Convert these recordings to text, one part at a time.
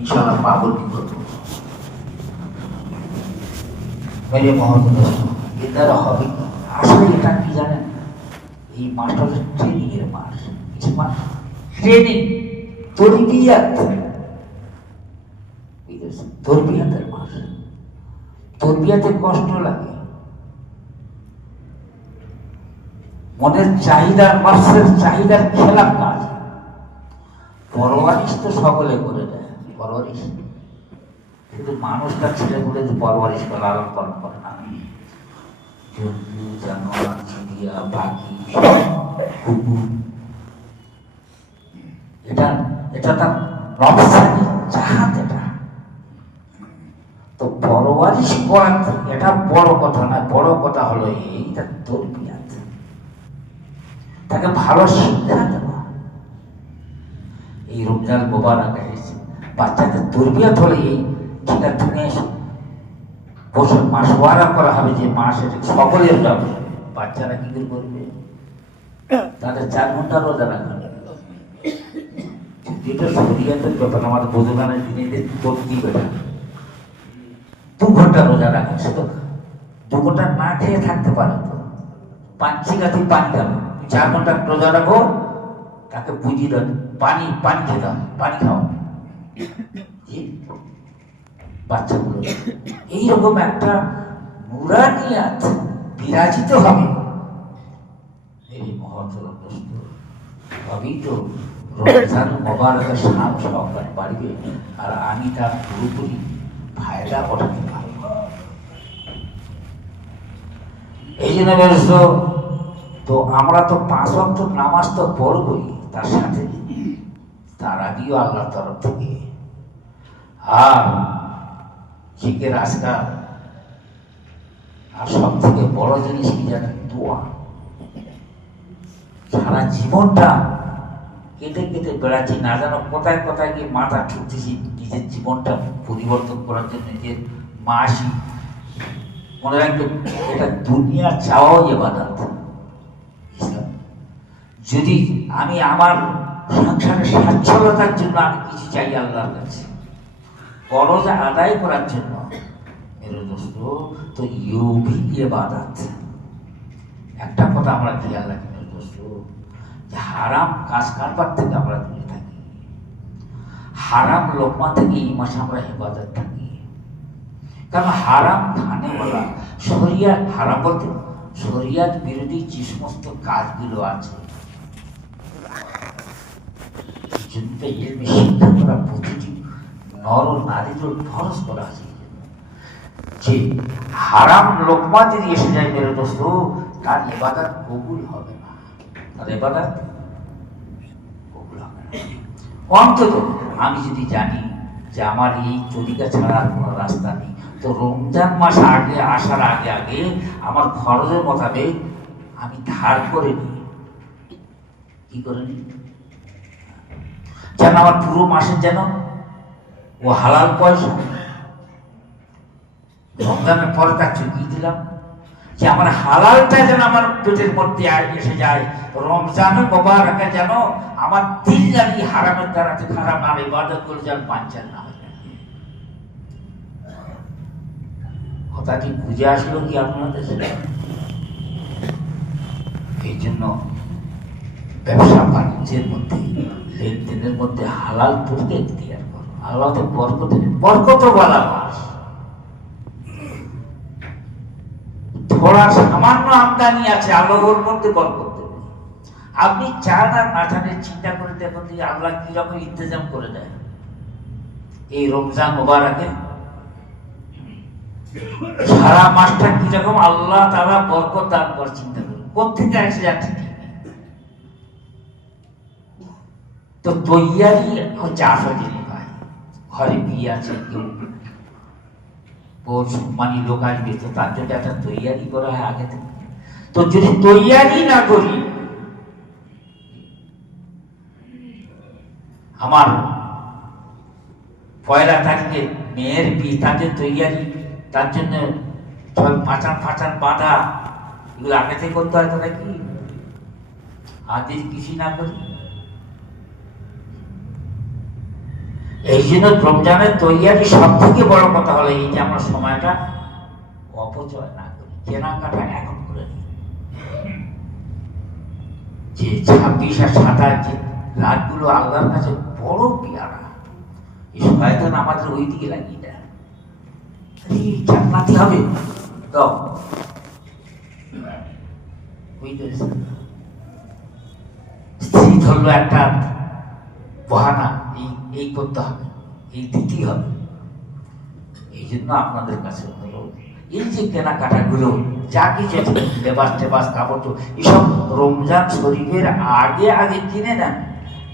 ইনশাআল্লাহ পাবো কি করবো মেরে মহোদয় এর দ্বারা হবে কি? আসলে এটা কি জানেন, এই মাসটা হচ্ছে ট্রেনিং এর মাস। কিছু মাস ট্রেনিং, তরবিয়াত, তরবিয়াতের মাস। তরবিয়াতে কষ্ট লাগে, মনের চাহিদা, নফসের চাহিদার খেলাফ কাজ। পরওয়ারিশ তো সকলে করে দেয়, পরওয়ারিশ কিন্তু মানুষটা ছেলে বলে যে পরওয়ারিশ করে, লালন পালন করে না। জন্তু জানোয়ার, চিড়িয়া, পাখি, কুকুর, এটা এটা তার নফসানি চাহাত। এটা তো পরওয়ারিশ করা, এটা বড় কথা না। বড় কথা হলো এইটা তরবিয়াত, তাকে ভালো শিক্ষা দেওয়া। এই রমজান মোবারক এসেছে, বাচ্চাদের তরবিয়াত হলে এই ঠিক আছে, তুমি বসে মাসওয়ারা করা হবে যে মাস এটা সকলের যাবে। বাচ্চারা কি করে করবে? তাদের 4 ঘন্টা রোজা রাখবে। যেটা শরীয়তের ব্যাপার, আমাদের বোঝানোর দিনে করতেই বেটা 2 ঘন্টা রোজা রাখে, সে তো 2 ঘন্টা না খেয়ে থাকতে পারে। তো পাঁচি গাছি পানি খাবে, 4 ঘন্টা রোজা রাখো, তাকে বুঝিয়ে দেন পানি পানি খেতাম, পানি খাও। বাচ্চাগুলো এইরকম একটা নুরানিয়াত বিরাজিত হবে। এই মহতরম দোস্ত, তবেই তো রমজান মোবারকের শান সহকার বাড়বে, আর আমি তার পুরোপুরি ফায়দা ওঠাতে পারব। এই জন্য বলছো তো আমরা তো 5 ওয়াক্ত নামাজ তো পড়বই, তার সাথে তার আগেও আল্লাহর তরফ থেকে আর জিকির আজকার, আর সব থেকে বড় জিনিস কি জানেন? দোয়া। সারা জীবনটা কেটে কেটে বেড়াচ্ছি, না জানো কোথায় কোথায় গিয়ে মাথা ঠুকতেছি নিজের জীবনটা পরিবর্তন করার জন্য, নিজের মাসি। মনে রাখবে, এটা দুনিয়া চাওয়াও ইবাদত। যদি আমি আমার সংসারের স্বাচ্ছলতার জন্য আমি কিছু চাই আল্লাহর কাছে, ফরজ আদায় করার জন্য, মেরে দোস্ত, তো ইউ ভি ইবাদত। একটা কথা আমরা খেয়াল রাখি মেরে দোস্ত, যে হারাম কাজ কারবার থেকে আমরা দূরে থাকি, হারাম লোকমা থেকে এই মাসে আমরা হেফাজত থাকি। কারণ হারাম খানে বলা, শরিয়াত হারাম বলতে শরিয়াত বিরোধী যে সমস্ত কাজগুলো আছে, শিক্ষা করা প্রতিটি নর নারীদের ফরজ করা আছে। যে হারাম লোকমা যদি এসে যায় মেরে দোস্ত, তার ইবাদত কবুল হবে না, তার ইবাদত কবুল হবে না। অন্তত আমি যদি জানি যে আমার এই তরিকা ছাড়া আর কোনো রাস্তা নেই, তো রমজান মাস আগে আসার আগে আগে আমার খরচের মোতাবেক আমি ধার করে নিই। কি করে নিই? যেন আমার পুরো মাসের যেন ও হালাল পয়সা, রমজানের পরে তার চুকিয়ে দিলাম, যে আমার হালালটা যেন আমার পেটের মধ্যে এসে যায়। রমজানের মোবারকে যেন আমার দিল জানি হারামের দ্বারা খারাপ আর ইবাদত করে যেন বাঞ্চাল না হয়। কথাটি বুঝে আসলো কি আপনাদের? এই জন্য ব্যবসা বাণিজ্যের মধ্যে, লেনদেনের মধ্যে হালাল তরিকা ইখতিয়ার করো। আল্লাহ তো বরকত বলা মাস। থোড়া সামান্য আমদানি আছে, আল্লাহর মধ্যে বরকত দেবে। আপনি চান আর না চান চিন্তা করে দেখুন যে আল্লাহ কিরকম ইন্তজাম করে দেয় এই রমজান মোবারকে। সারা মাসটা কিরকম আল্লাহ তাআলা বরকত দান করে, চিন্তা করুন কোথেকে এসে যাচ্ছে। তো তৈয়ারি হচ্ছে আসল জিনিস ভাই। ঘরে বিয়ে আছে, কেউ মানে লোক আসবে, তো তার জন্য একটা তৈয়ারি করা হয় আগে থেকে। তো যদি তৈয়ারি না করি, আমার 1 তারিখে মেয়ের বিয়ে, তাদের তৈয়ারি, তার জন্য পাচান ফাচান বাঁধা, এগুলো আগে থেকে করতে হয়। তারা কি আজ কিছু না করি, এই জন্য রমজানের তৈয়ারি সব থেকে বড় কথা হলো এই যে আমরা সময়টা অপচয় না করি, কেনাকাটা এখন করে নিই। যে 26 আর 27 যে রাতগুলো আল্লাহর কাছে বড় পেয়ারা, এই শয়তান আমাদের ওই দিকে লাগিয়ে দেয়, জান্নাতি হবে তো স্ত্রী ধরলো একটা বাহানা, এই করতে হবে, এই দিতেই হবে। এই জন্য আপনাদের কাছে হলো এই যে কেনাকাটা গুলো যা কিছু লেবাস টেবাস কাপড় এসব রমজান শরীফের আগে আগে কিনে নেন,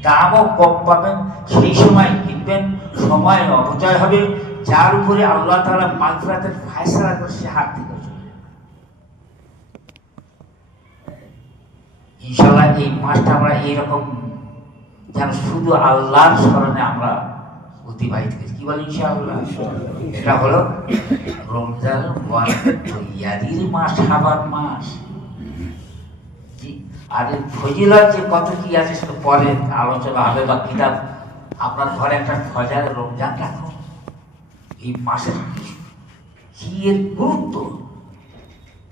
দামও কম পাবেন, সেই সময় কিনবেন, সময় অপচয় হবে, যার উপরে আল্লাহ তাআলা মাগফিরাতের ফায়সালা করে সে হাত থেকে চলে যাবে। ইনশাআল্লাহ এই মাসটা আমরা এইরকম যেন শুধু আল্লাহর স্মরণে আমরা অতিবাহিত করি। কি বলি ইনশাআল্লাহ? এটা হলো রমজান তৈয়ারির মাস, সাবান মাস। আর ফজিলত যে কত কি আছে সেটা পরে আলোচনা হবে বা কিতাব। আপনার ঘরে একটা ফজর রমজান রাখুন, এই মাসের কি এর গুরুত্ব।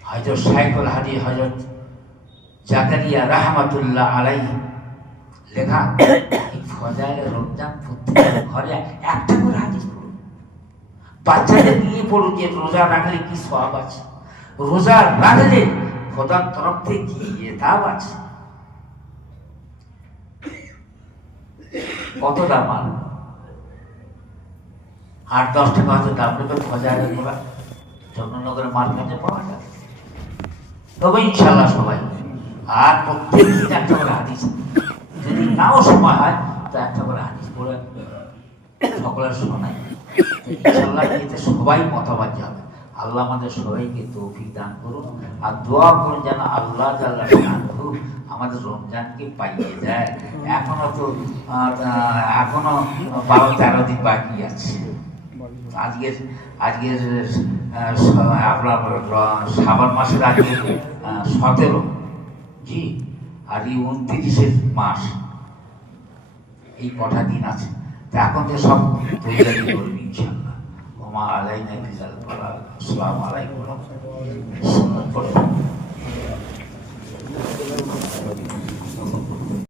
হযরত শাইখুল হাদিস হযরত জাকারিয়া রাহমাতুল্লাহ আলাইহি লেখা এই ফজর রমজান প্রত্যেক ঘরে একটা করে হাদিস পড়ুন, বাচ্চাদের নিয়ে পড়ুন যে রোজা রাখলে কি সওয়াব আছে, রোজা রাখলে খোদার তরফ থেকে কি এতাব আছে। কত দাম? আর 8-10 টাকা হয়তো দাম নেবে ফজরের গোলা, চন্দননগরের মার্কেটে পাওয়া যাবে। তবে ইনশাআল্লাহ সবাই আর প্রত্যেক দিন একটা করে হাদিস, যদি নাও সময় হয় তো একটা করে হাদিস পড়ে সকলের শোনায়, ইনশাআল্লাহ এতে সবাই মতামত যাবে। আল্লাহ আমাদের সবাইকে তৌফিক দান করুন, আর দোয়া করুন যেন আল্লাহ জাল্লা শানহু আমাদের রমজানকে পাইয়ে দেয়। এখনো 12-13 দিন বাকি আছে। আজকের আপনার শ্রাবণ মাসের আজকে 17 জি, আর এই 29 মাস, এই কটা দিন আছে। তা এখন তো সব তৈরি করবি ইনশাআল্লাহ। ওমা আলাইনা ইল্লাল বালাগ। আসসালামু আলাইকুম ওয়া রাহমাতুল্লাহ।